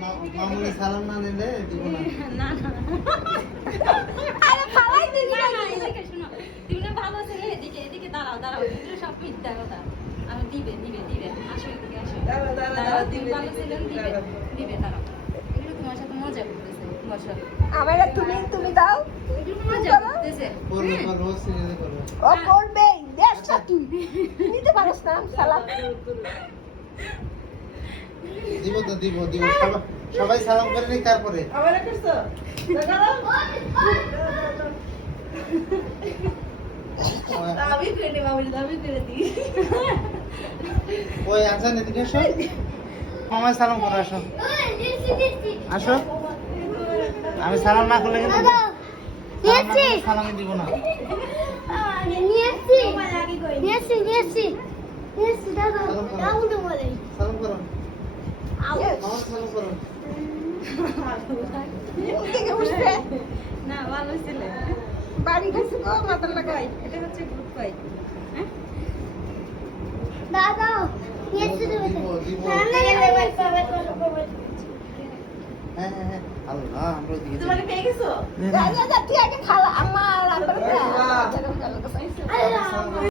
মামুনি সালাম না দিলে দিব না। না না আরে খালাই দিবি না, না না, এদিকে শোনো। তুমি না ভালো ছেলে, এদিকে এদিকে দাঁড়াও দাঁড়াও, এগুলো সব মিথ্যা কথা। আমি দিবে দিবে দিবে, আসো এদিকে আসো। দাঁড়াও, তুমি ভালো ছেলে, দিবে দিবে, দাঁড়াও। এগুলো তোমার সাথে মজা করতেছে, বসো। আমারে তুমি দাও। এগুলো মজা করতেছে। করবে করবে ও সিরিয়াসলি করবে। ও করবে দেশটা তুই নিতে পারিস না সালাম। দিব তো দিব দিব সবাই সালাম করে নি তারপরে আবার করছো দাঁড়াও আমি করে নি বাবু আমি করে দিই ওই আছেন এদিকে এসো মামায় সালাম করে আসো আসো আমি সালাম না করলে কিন্তু সালামই দিব না সালাম করো মামা সালাম করো থেকে উঠছে না, ভালো ছেলে। বাড়ি গেছে গো মাথার লাগাই। এটা হচ্ছে গ্রুপ ফাইট। হ্যাঁ হ্যাঁ হ্যাঁ আল্লাহ আমরা দিয়ে তোমার পেয়ে গেছো যা তুই আগে খালা আমার